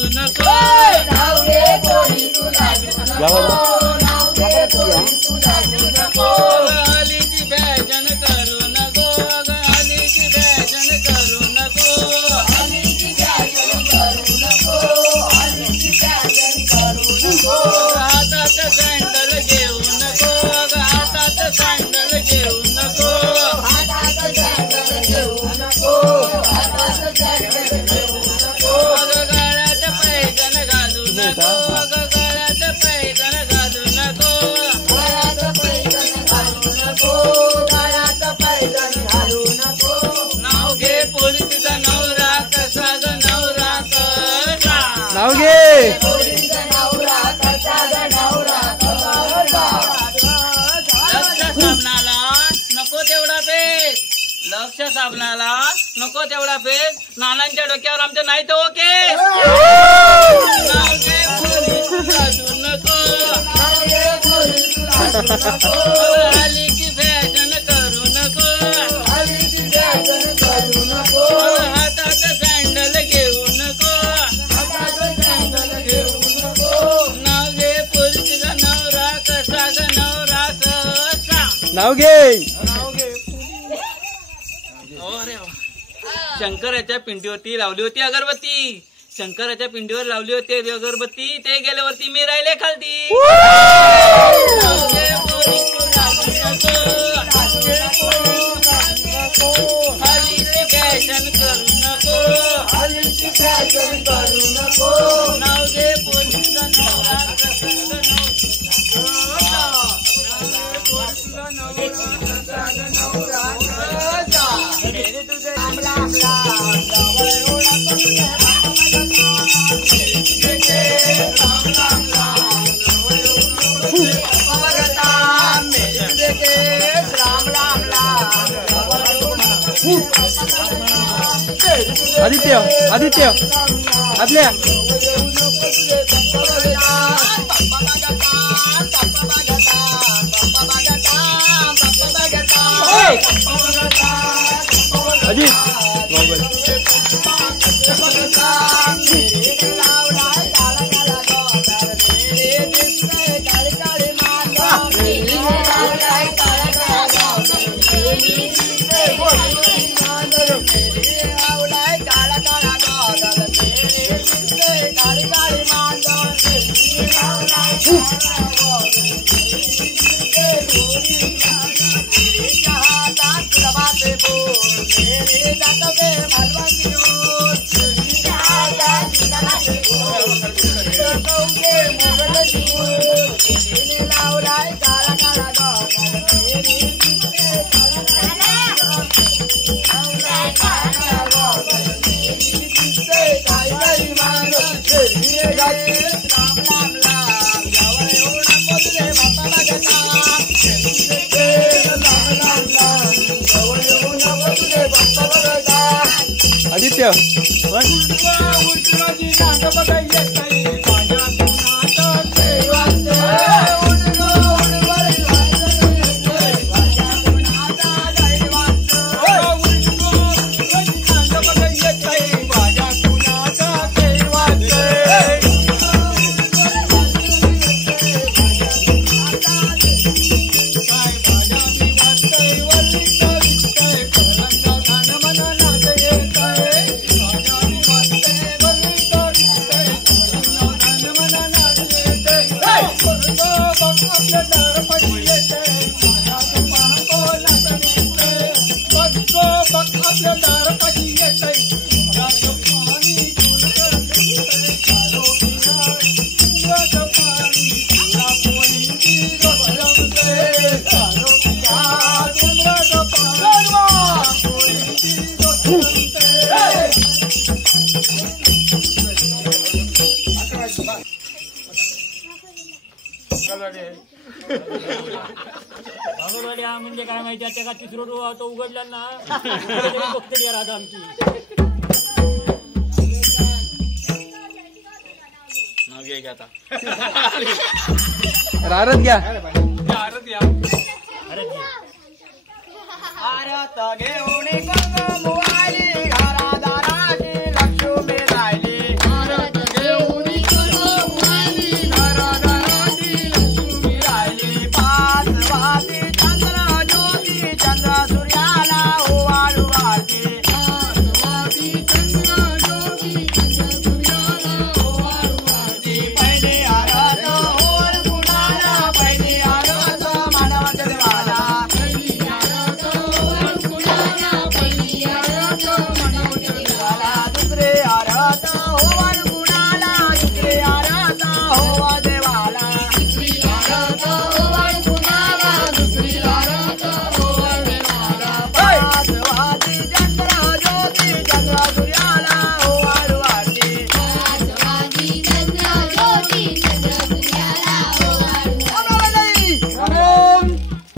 लाजू नको हल्लीची फॅशन करू नको हल्लीची फॅशन करू नको हातात सँडल घेऊ नको हातात सँडल घेऊ नको गळ्यात पैठण घालू नको गळ्यात पैठण घालू नको नाव घे पोलीसचा नवरा कसा ग नवरा कसा नाव घे लक्ष साबणाला नको तेवढा फेस नानांच्या डोक्यावर आमच्या नाही तर ओके नको हल्लीची फॅशन करू नको हातात सँडल घेऊ नको नाव घे पोलीसचा नवरा कसा ग नवरा कसा नाव घे शंकराच्या पिंडीवरती लावली होती अगरबत्ती शंकराच्या पिंडीवर लावली होती अगरबत्ती ते गेल्यावरती मी राहिले खालती हल्लीची फॅशन करू नको नाव दे पोलीसचा नवरा आदित्य आदित्य आदल्या अजित आदित्य म्हणजे काय माहिती आता का तिसरं डोळा तो उघडला ना बघते राधा आमची आता आरत घ्या आरत घ्या आरत घेऊन